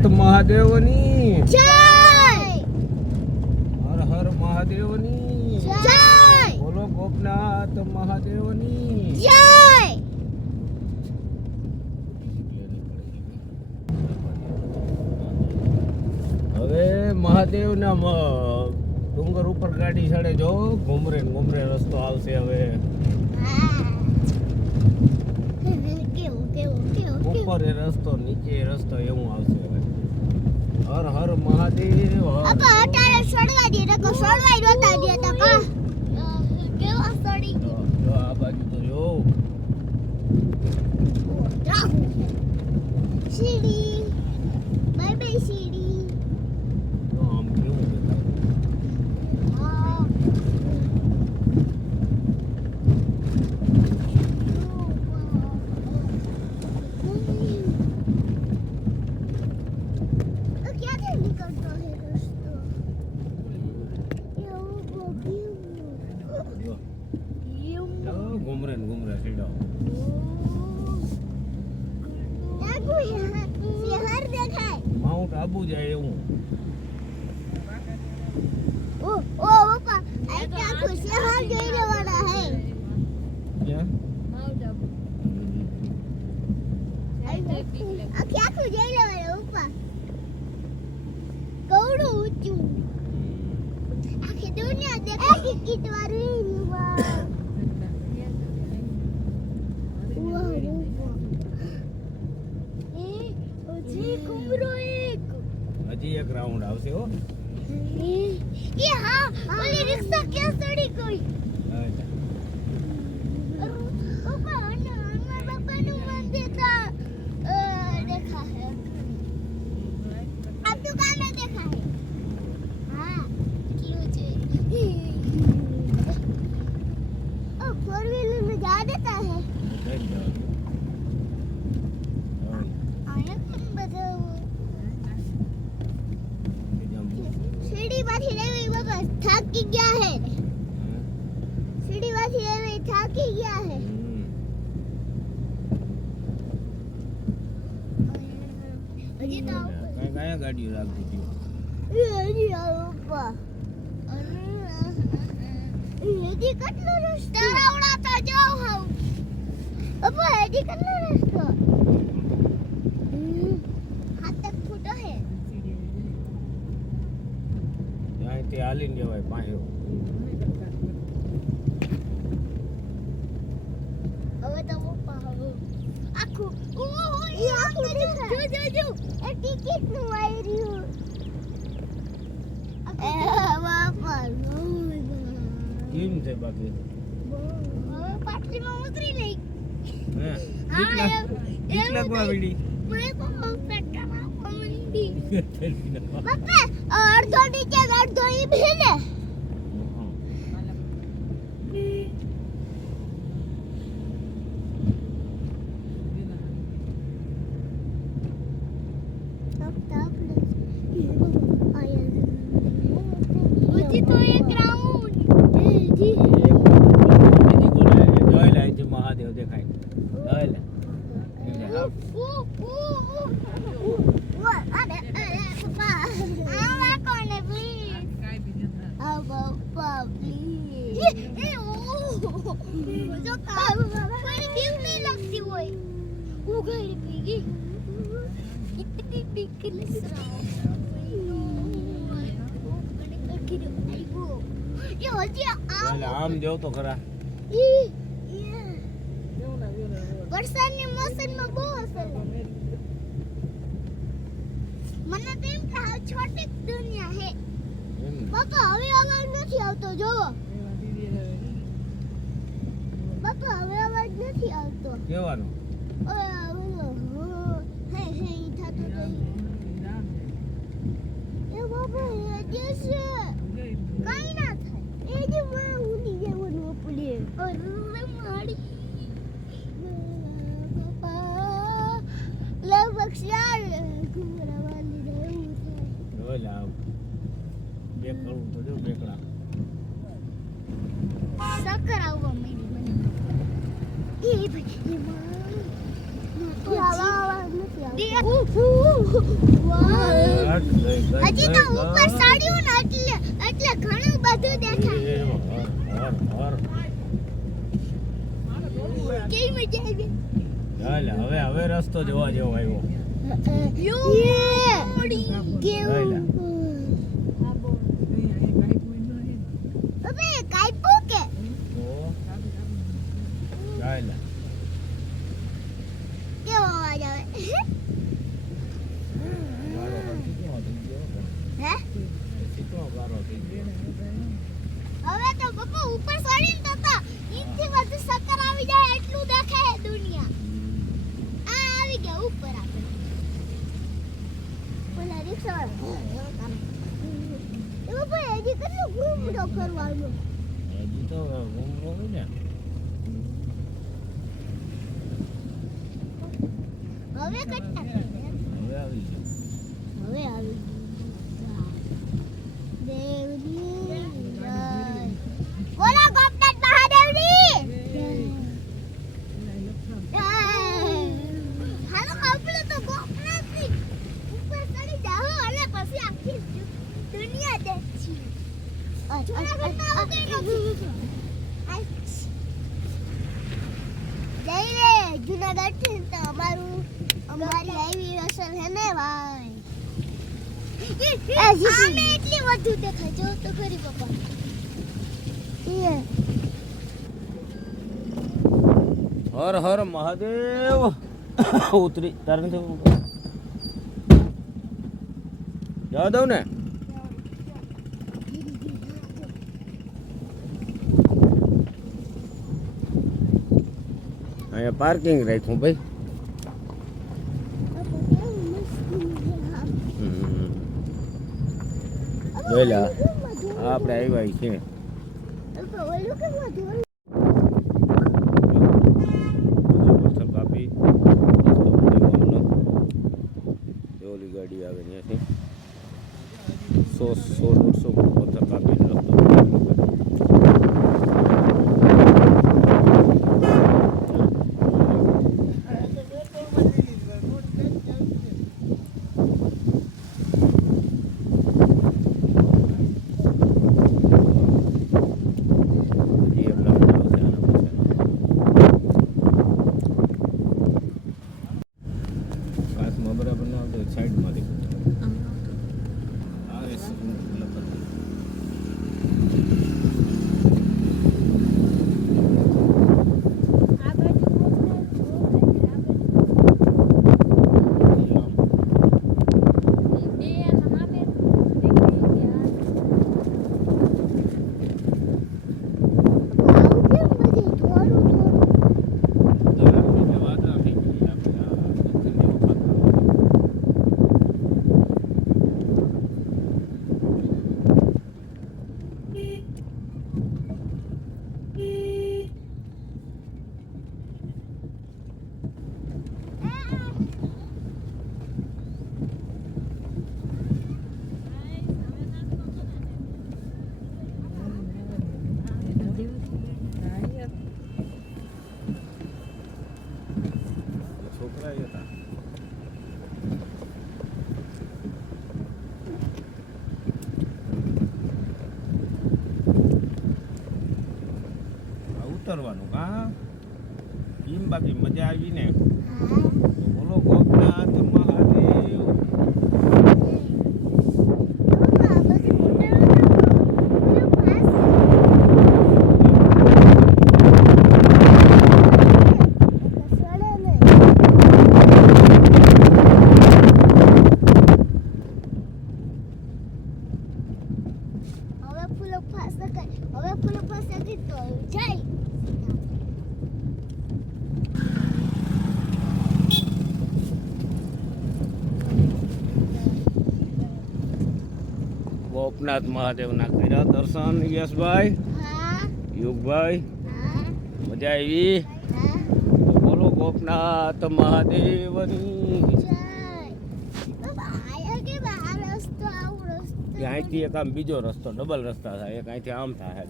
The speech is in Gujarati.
ગોપનાથ મહાદેવની. જય! હર હર મહાદેવની. જય! બોલો ગોપનાથ મહાદેવની. જય! હવે મહાદેવના ડુંગર ઉપર ગાડી ચડે જો ઘુમરે ઘુમરે રસ્તો આવશે હવે. ઉપર એ રસ્તો નીચે રસ્તો એવું આવશે. હર હર મહાદેવ આપા અટાણે સડવા દે નકો સડવાય રોતા દે તો કા કેવા સડી જો જો આ બાજુ તો જો ગયો સીડી બાય બાય સીડી જો આમ કેવું દેખાય ક્યાંથી નીકળતો હે રસ્તો એવું બોલ્યું જો એવું જો ઘુમરે ને ઘુમરે સીધો આગુ શહેર દેખાય માઉન્ટ આબુ જાય એવું. ઓ ઓ પપ્પા આ કે આખું શહેર જોઈ લેવાના હે. ક્યાં? આખી આખું જોઈ લેવાના પપ્પા? કવડું ઊંચું. આખી દુનિયા દેખાય. ટિકિટ વાળી વાહ એ ઓછી કુમરો એક હજી રાઉન્ડ આવશે હો. એ હા ઓલી રિક્ષા ક્યાં ચડી ગઈ? હજી તો કાંઈ કયા ગાડીઓ રાખતી હતી? હજી કેટલો રસ્તો? તરાવડા જાવ હાવ. પપ્પા હજી કેટલો રસ્તો? હાથ ફૂટો હે. ત્યાંથી હાલીને જવાય પાંચસો હવે તો પપ્પા હવે આખું ઓહો આખું જો જો જો એ ટિકિટનું વાયર્યું એ બાપા કેમ છે બાકી હવે પાટલીમાં ઉતરી લઈ હા, પેટ્રોલ અડધો નીચે અડધો ઈ ભી ને હજી તો એક રાઉન્ડ હજી જોઈ લે અહીંથી મહાદેવ દેખાય જોઈ લે જોઈ લે. જોઈ લે, આમ જોવ તો ખરા વરસાદની મોસમમાં બહુ અસર લાગે મને તો એમ કે આ છોટી દુનિયા હે એમ ને. બાપા હવે અવાજ નથી આવતો જોવો બાપા હવે અવાજ નથી આવતો. કેવાનું? તો જે કાઈ ના થાય એ જે મને ઉડી જવાનું પડે અરે માડી બાપા લગભગ ચાર ઘુમરાવાની રહેવું થાય જોઈ લે આમ બે કરું તો જો બેકડા ચક્કર આવવા માંડી મને એ ભાઈ એ માં નથી આવવા આવવા નથી આવવા હટ, ગઈ, ગઈ, હજી તો ઉપર. ચડ્યું ને એટલે હવે હવે રસ્તો જોવા જેવો આવ્યો કેવું હવે કાપ્યું કે તો ચાલ કેવો અવાજ આવે ગારો ચીકણો થઈ ગયો હે ચીકણો ગારો થઈ ગયો હવે તો પપ્પા ઉપર ચડીને તો તો ઈનથી વધુ સકર આવી જાય એટલું દેખાય દુનિયા આ આવી ગયા ઉપર આપણે પેલા રિક્ષા એ પપ્પા હજી કેટલું ઘૂમડો કરવાનો. હજી તો ઘૂમરો હોય ને. હવે હવે આવી હવે આવી ગયું. દેવની જય. બોલો ગોપનાથ મહાદેવની જય. હાલો આપણે તો ગોપનાથની ઉપર ચડી જાઓ અને પછી આખી દુ- દુનિયા દેખી આછ. જુનાગઢથી તો અમારું અમારી આવી એટલી વધુ દેખાય જો તો ખરી પપ્પા હર હર મહાદેવ ઉતરી તારે નથી જવા દઉં ને અહીંયા પાર્કિંગ રાખ્યું ભાઈ હમ. જોઈ લે આપણે આવ્યા ઓલી ગાડી આવે ત્યાંથી સો સો દોઢસો ફૂટ પથ્થર કાપીને રસ્તો બનાવેલો. હજી એક રાઉન્ડ આવશે આના પાછળનો. કાચમાં બરાબર ન આવતો હોય સાઈડમાંથી આવે છે લપટ. આમ. દવા એટલે વાદળા થઈ ગઈ આપણે આ પથ્થરની વખત. છોકરા ય હતા આ ઉતરવાનું કા કેમ બાકી મજા આવી ને તો બોલો ગોપનાથ મહાદેવ હવે ફૂલો ફાસ હવે ફૂલો ફાસ તો જાય ગોપનાથ મહાદેવના કર્યા દર્શન, યશભાઈ? યુગભાઈ? મજા આવી? બોલો ગોપનાથ મહાદેવની. અહીંથી એક આમ બીજો રસ્તો, ડબલ રસ્તા થાય, એક અહીંથી આમ થાય.